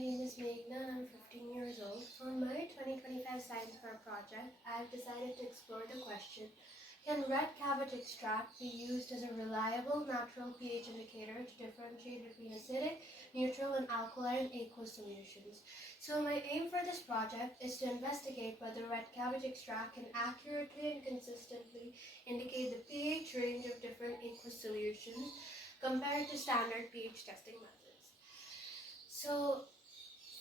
name is Meghna and I'm 15 years old. For my 2025 science fair project, I've decided to explore the question, can red cabbage extract be used as a reliable natural pH indicator to differentiate between acidic, neutral, and alkaline aqueous solutions? So my aim for this project is to investigate whether red cabbage extract can accurately and consistently indicate the pH range of different aqueous solutions compared to standard pH testing methods. So,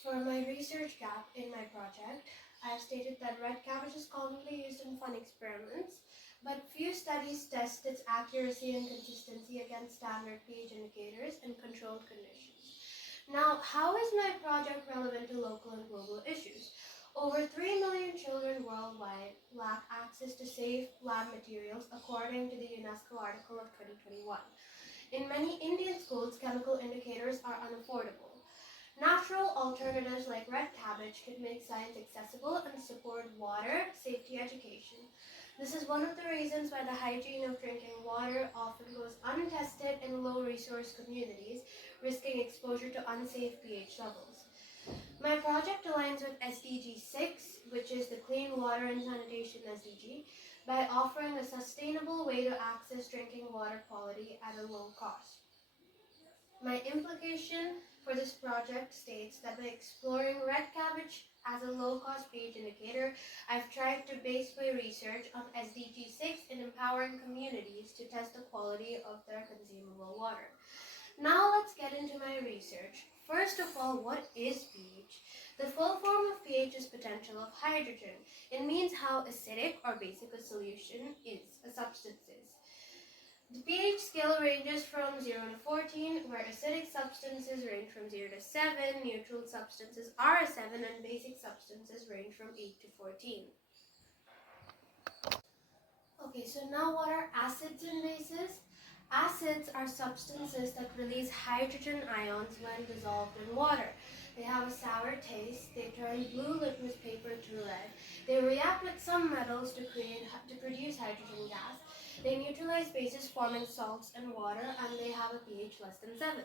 for my research gap in my project, I have stated that red cabbage is commonly used in fun experiments, but few studies test its accuracy and consistency against standard pH indicators in controlled conditions. Now, how is my project relevant to local and global issues? Over 3 million children worldwide lack access to safe lab materials according to the UNESCO article of 2021. In many Indian schools, chemical indicators are unaffordable. Natural alternatives like red cabbage could make science accessible and support water safety education. This is one of the reasons why the hygiene of drinking water often goes untested in low-resource communities, risking exposure to unsafe pH levels. My project aligns with SDG 6, which is the Clean Water and Sanitation SDG, by offering a sustainable way to access drinking water quality at a low cost. My implication for this project states that by exploring red cabbage as a low-cost pH indicator, I've tried to base my research on SDG 6 in empowering communities to test the quality of their consumable water. Now let's get into my research. First of all, what is pH? The full form of pH is potential of hydrogen. It means how acidic or basic a solution is, a substance is. The pH scale ranges from 0 to 14, where acidic substances range from 0 to 7, neutral substances are a 7, and basic substances range from 8 to 14. Okay, so now what are acids and bases? Acids are substances that release hydrogen ions when dissolved in water. They have a sour taste, they turn blue litmus paper to red, they react with some metals to produce hydrogen gas, they neutralize bases forming salts and water, and they have a pH less than 7.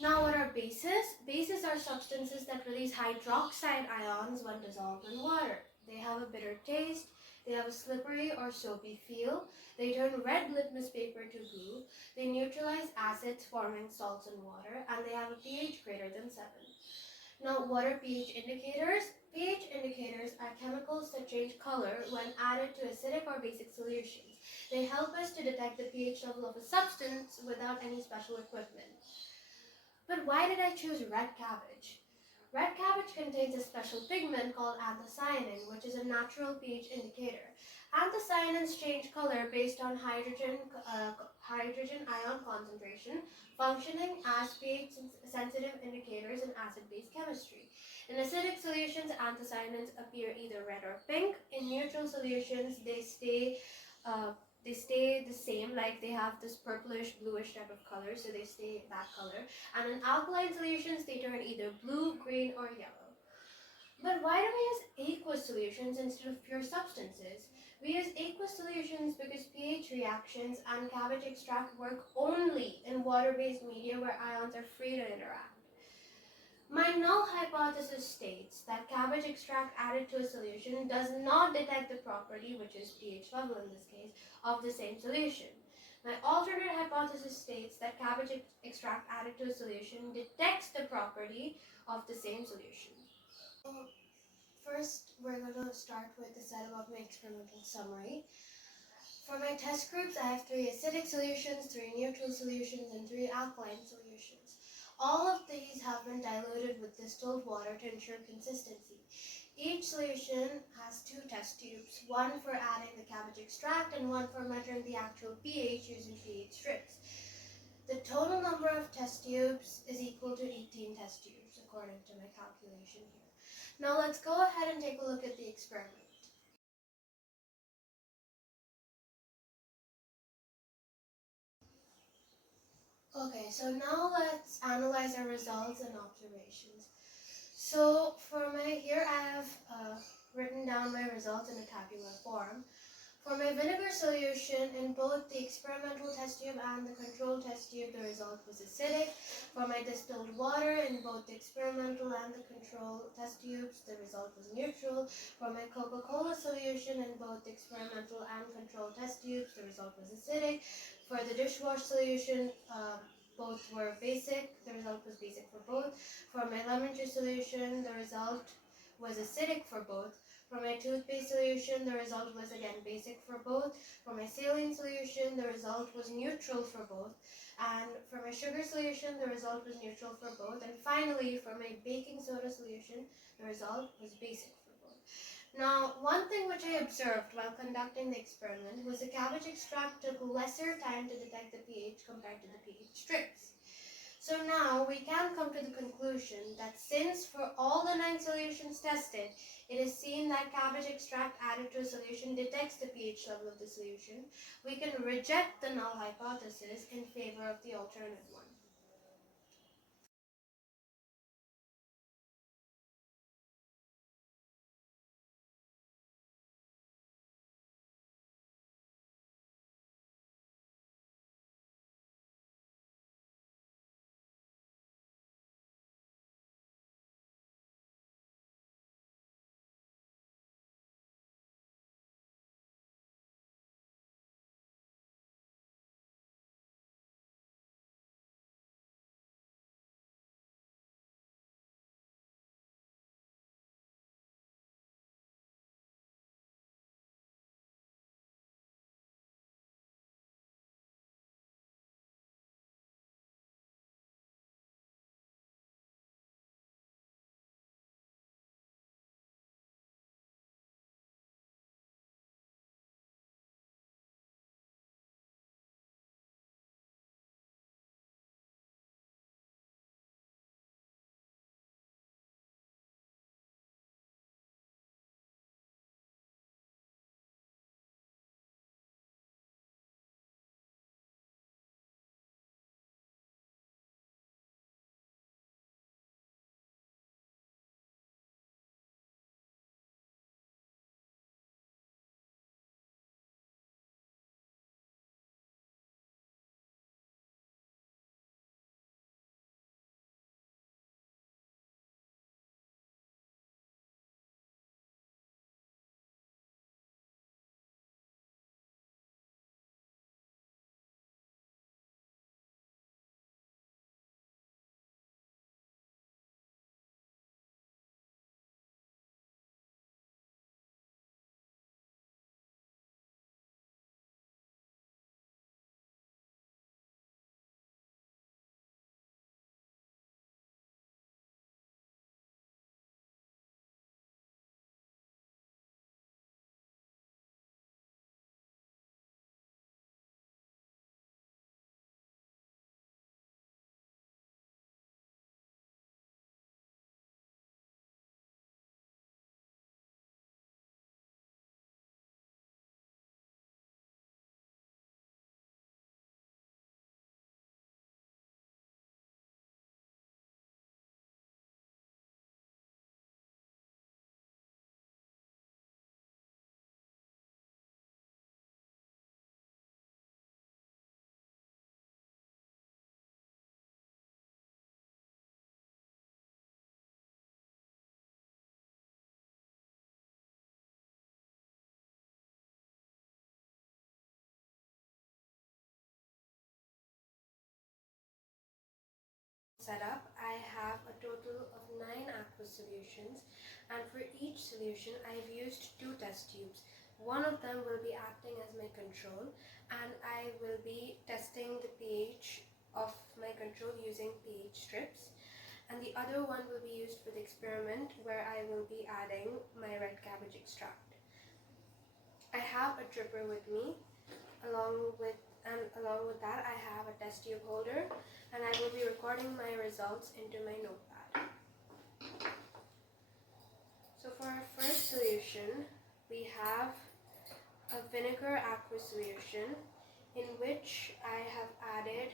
Now what are bases? Bases are substances that release hydroxide ions when dissolved in water. They have a bitter taste, they have a slippery or soapy feel, they turn red litmus paper to blue, they neutralize acids forming salts and water, and they have a pH greater than 7. Now what are pH indicators? pH indicators are chemicals that change color when added to acidic or basic solutions. They help us to detect the pH level of a substance without any special equipment. But why did I choose red cabbage? Red cabbage contains a special pigment called anthocyanin, which is a natural pH indicator. Anthocyanins change color based on hydrogen ion concentration, functioning as pH-sensitive indicators in acid-base chemistry. In acidic solutions, anthocyanins appear either red or pink. In neutral solutions, they stay the same, like they have this purplish bluish type of color, so they stay that color. And in alkaline solutions, they turn either blue, green, or yellow. But why do we use aqueous solutions instead of pure substances? We use aqueous solutions because pH reactions and cabbage extract work only in water-based media where ions are free to interact. My null hypothesis states that cabbage extract added to a solution does not detect the property, which is pH level in this case, of the same solution. My alternate hypothesis states that cabbage extract added to a solution detects the property of the same solution. First, we're going to start with the setup of my experimental summary. For my test groups, I have 3 acidic solutions, 3 neutral solutions, and 3 alkaline solutions. All of these have been diluted with distilled water to ensure consistency. Each solution has 2 test tubes, one for adding the cabbage extract and one for measuring the actual pH using pH strips. The total number of test tubes is equal to 18 test tubes, according to my calculation here. Now let's go ahead and take a look at the experiment. Okay, so now let's analyze our results and observations. So here I have written down my results in a tabular form. For my vinegar solution in both the experimental test tube and the control test tube, the result was acidic. For my distilled water in both the experimental and the control test tubes, the result was neutral. For my Coca-Cola solution in both the experimental and control test tubes, the result was acidic. For the dishwash solution, both were basic. The result was basic for both. For my lemon juice solution, the result was acidic for both. For my toothpaste solution, the result was again basic for both. For my saline solution, the result was neutral for both. And for my sugar solution, the result was neutral for both. And finally, for my baking soda solution, the result was basic for both. Now, one thing which I observed while conducting the experiment was the cabbage extract took lesser time to detect the pH compared to the pH strips. So now we can come to the conclusion that since for all the 9 solutions tested, it is seen that cabbage extract added to a solution detects the pH level of the solution, we can reject the null hypothesis in favor of the alternate one. Setup, I have a total of 9 aqueous solutions, and for each solution I've used 2 test tubes. One of them will be acting as my control, and I will be testing the pH of my control using pH strips, and the other one will be used for the experiment where I will be adding my red cabbage extract. I have a dripper with me. Along with that, I have a test tube holder, and I will be recording my results into my notepad. So for our first solution, we have a vinegar aqueous solution in which I have added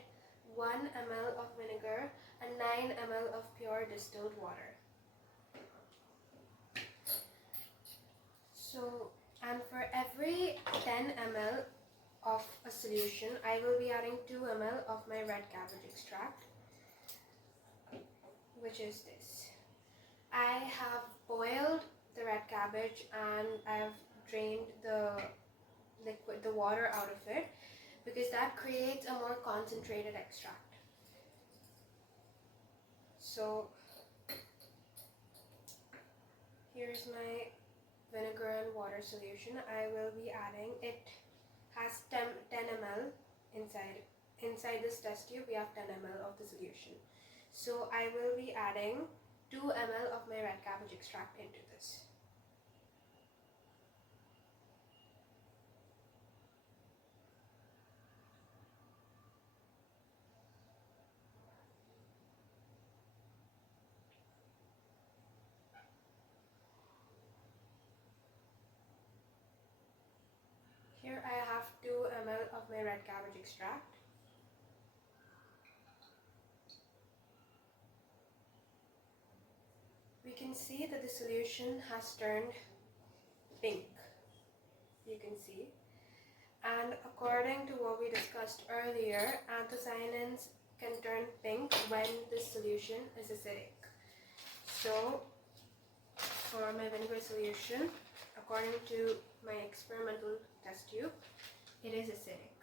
1 ml of vinegar and 9 ml of pure distilled water. And for every 10 10 ml of a solution, I will be adding 2 ml of my red cabbage extract, which is this. I have boiled the red cabbage and I've drained the water out of it, because that creates a more concentrated extract. So here's my vinegar and water solution. I will be adding, it has 10 ml inside this test tube. We have 10 ml of the solution. So I will be adding 2 ml of my red cabbage extract into this. Here I have 2 ml of my red cabbage extract. We can see that the solution has turned pink, you can see. And according to what we discussed earlier, anthocyanins can turn pink when this solution is acidic. So for my vinegar solution, according to my experimental test tube, it is acidic.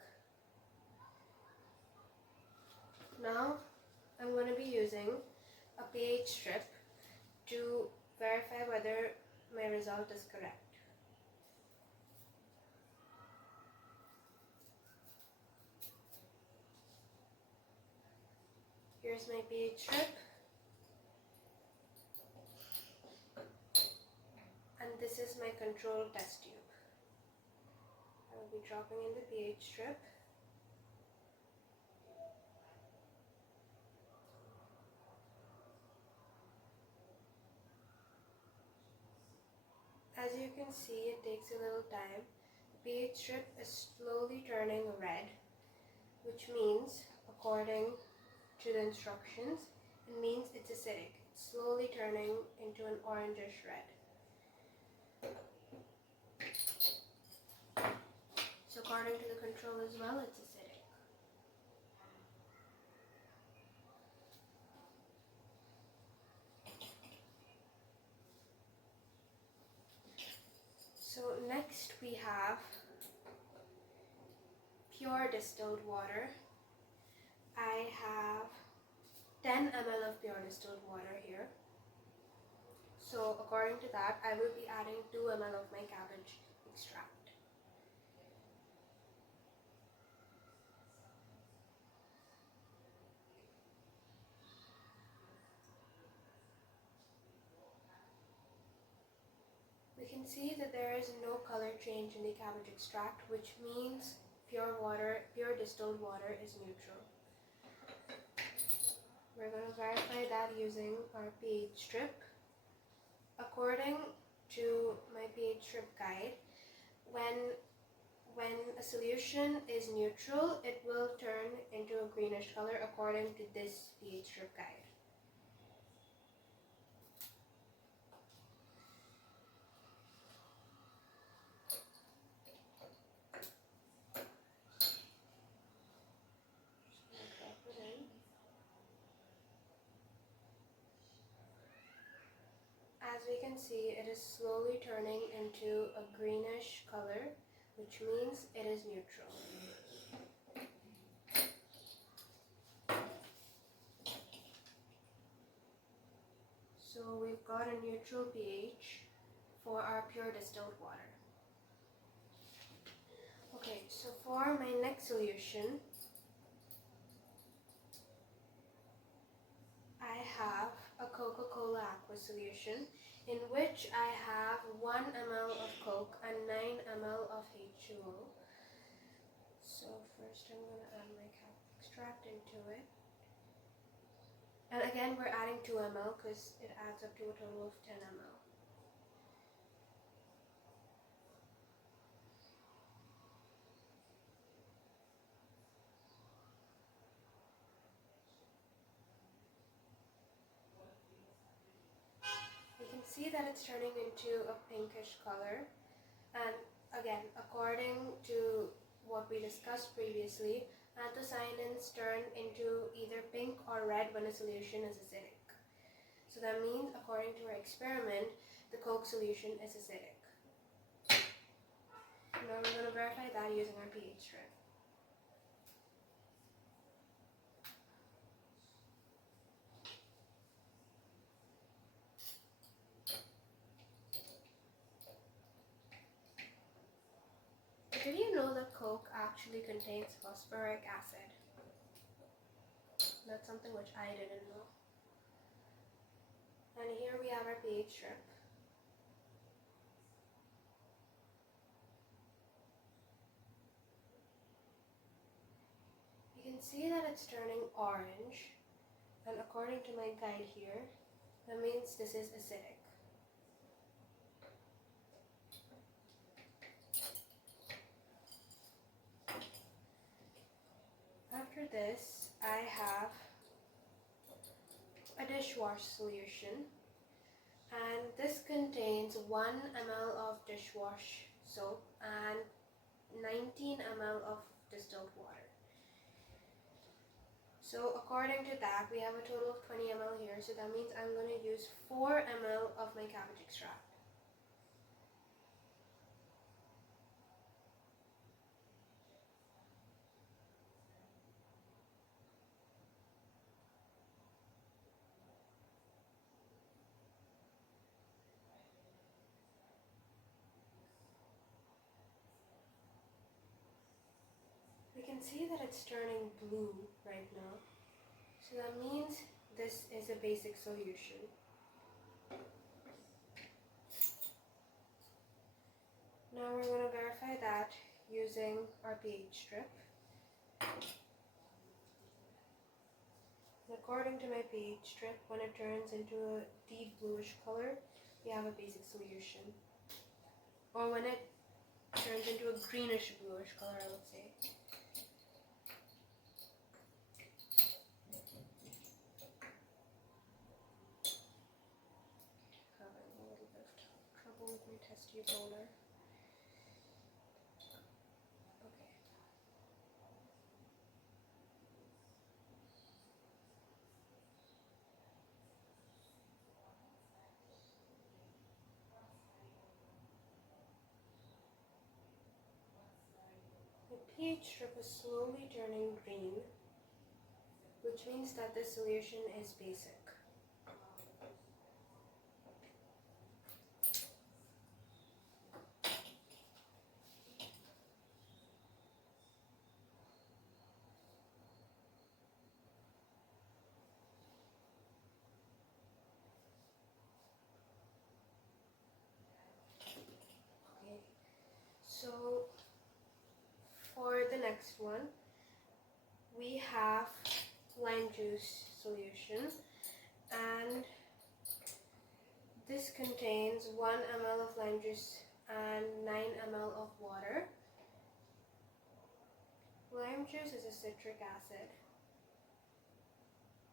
Now I'm going to be using a pH strip to verify whether my result is correct. Here's my pH strip, and this is my control test tube. I will be dropping in the pH strip. As you can see, it takes a little time. The pH strip is slowly turning red, which means, according to the instructions, it means it's acidic. It's slowly turning into an orangish red. So according to the control as well, it's acidic. So next we have pure distilled water. I have 10 ml of pure distilled water here. So according to that, I will be adding 2 ml of my cabbage extract. We can see that there is no color change in the cabbage extract, which means pure distilled water is neutral. We're going to verify that using our pH strip. According to my pH strip guide, when a solution is neutral, it will turn into a greenish color according to this pH strip guide. As we can see, it is slowly turning into a greenish color, which means it is neutral. So we've got a neutral pH for our pure distilled water. Okay, so for my next solution, I have a Coca-Cola aqua solution in which I have 1 ml of Coke and 9 ml of H2O. So first I'm going to add my cabbage extract into it. And again, we're adding 2 ml because it adds up to a total of 10 ml. See that it's turning into a pinkish color, and again, according to what we discussed previously, anthocyanins turn into either pink or red when a solution is acidic. So that means, according to our experiment, the Coke solution is acidic. Now we're going to verify that using our pH strip. Did you know that Coke actually contains phosphoric acid? That's something which I didn't know. And here we have our pH strip. You can see that it's turning orange, and according to my guide here, that means this is acidic. After this, I have a dishwash solution, and this contains 1 ml of dishwash soap and 19 ml of distilled water. So according to that, we have a total of 20 ml here, so that means I'm going to use 4 ml of my cabbage extract. We can see that it's turning blue right now, so that means this is a basic solution. Now we're going to verify that using our pH strip. According to my pH strip, when it turns into a deep bluish color, we have a basic solution. Or when it turns into a greenish bluish color, I would say. Having a little bit of trouble with my test tube holder. Okay. The pH strip is slowly turning green, which means that this solution is basic. Okay, so for the next one, we have lime juice solution, and this contains 1 ml of lime juice and 9 ml of water. Lime juice is a citric acid,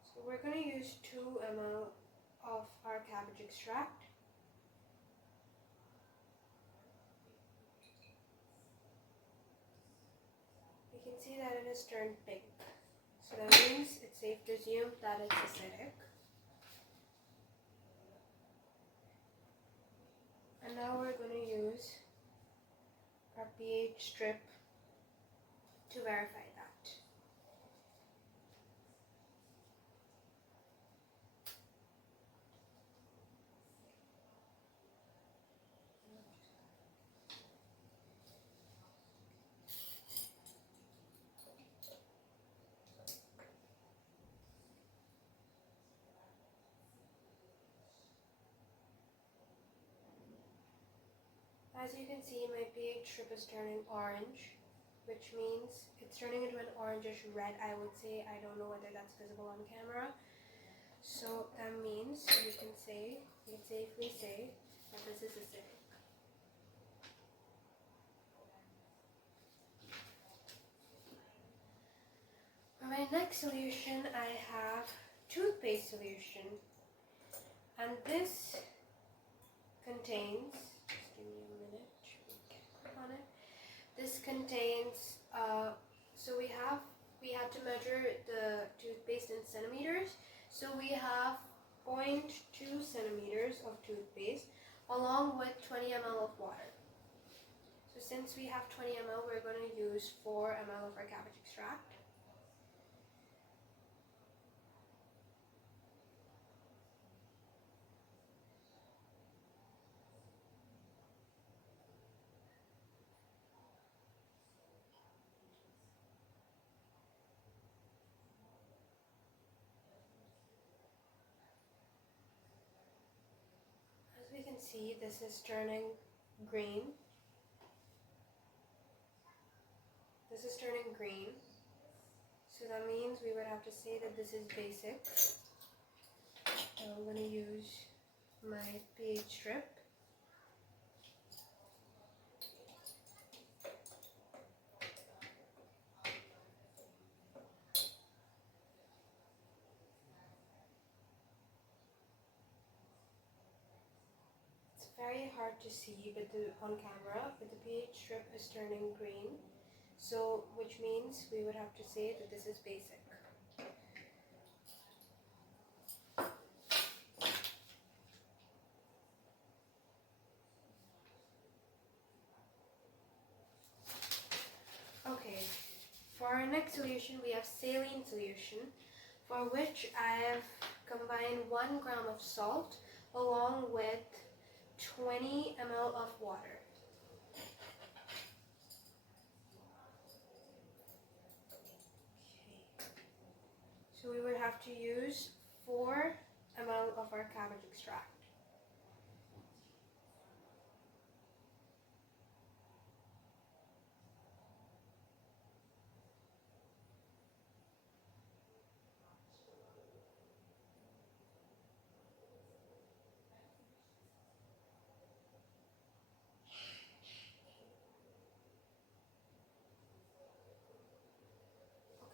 so we're going to use 2 ml of our cabbage extract. You can see that it has turned pink, so that means it's safe to assume that it's acidic. And now we're going to use our pH strip to verify that. As you can see, my pH strip is turning orange, which means it's turning into an orangish red, I would say. I don't know whether that's visible on camera. So that means you can safely say that this is acidic. For my next solution, I have toothpaste solution, and this contains, just give me a minute to get on it. contains, so we had to measure the toothpaste in centimeters. So we have 0.2 centimeters of toothpaste along with 20 ml of water. So since we have 20 ml, we're going to use 4 ml of our cabbage extract. As we can see, this is turning green. This is turning green. So that means we would have to say that this is basic. So I'm going to use my pH strip. It's very hard to see on camera, but the pH strip is turning green. So, which means we would have to say that this is basic. Okay, for our next solution, we have saline solution, for which I have combined 1 gram of salt along with 20 ml of water. So we would have to use 4 ml of our cabbage extract.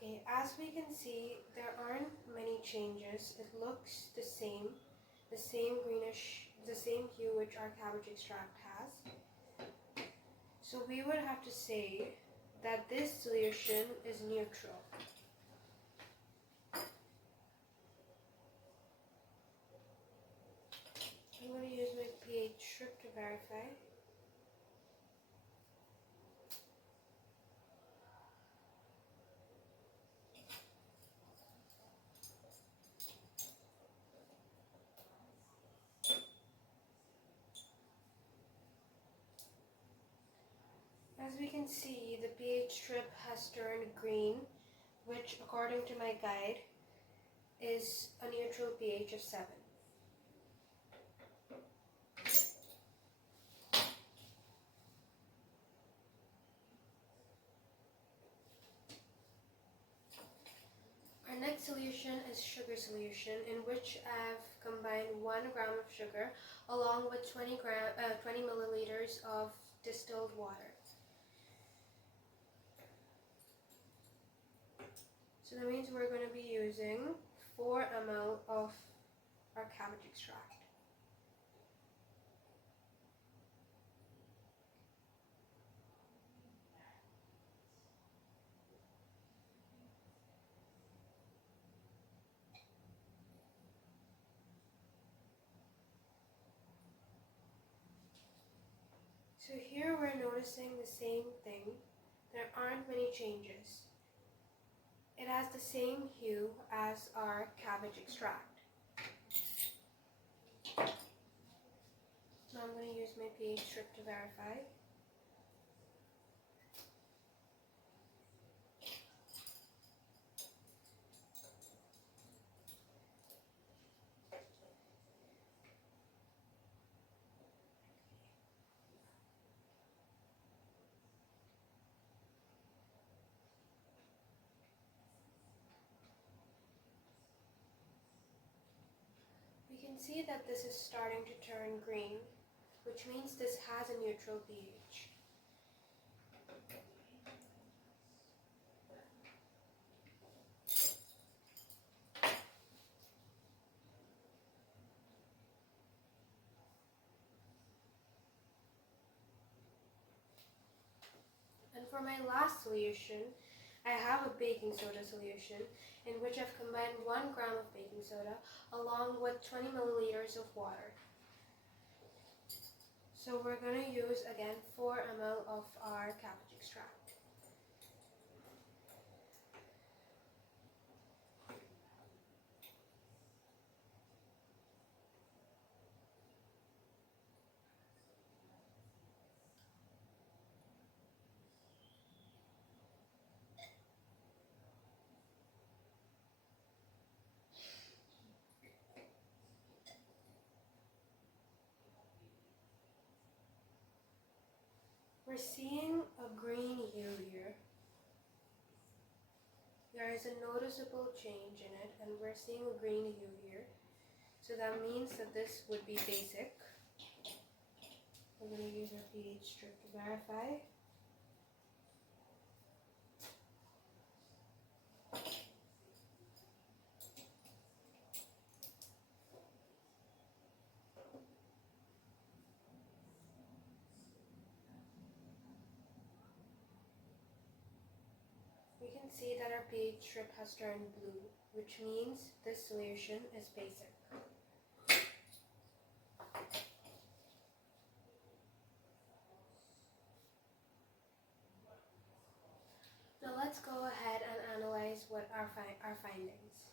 Okay, as we can see, there aren't many changes. It looks the same greenish, the same hue which our cabbage extract has. So we would have to say that this solution is neutral. I'm going to use my pH strip to verify. As we can see, the pH strip has turned green, which according to my guide is a neutral pH of 7. Our next solution is sugar solution, in which I've combined 1 gram of sugar along with 20 milliliters of distilled water. So that means we're going to be using 4 ml of our cabbage extract. So here we're noticing the same thing. There aren't many changes. It has the same hue as our cabbage extract. Now I'm going to use my pH strip to verify. We can see that this is starting to turn green, which means this has a neutral pH. And for my last solution, I have a baking soda solution in which I've combined 1 gram of baking soda along with 20 milliliters of water. So we're going to use again 4 ml of our cabbage extract. We're seeing a green hue here. There is a noticeable change in it, and we're seeing a green hue here. So that means that this would be basic. We're going to use our pH strip to verify. We can see that our pH strip has turned blue, which means this solution is basic. Now let's go ahead and analyze what our findings.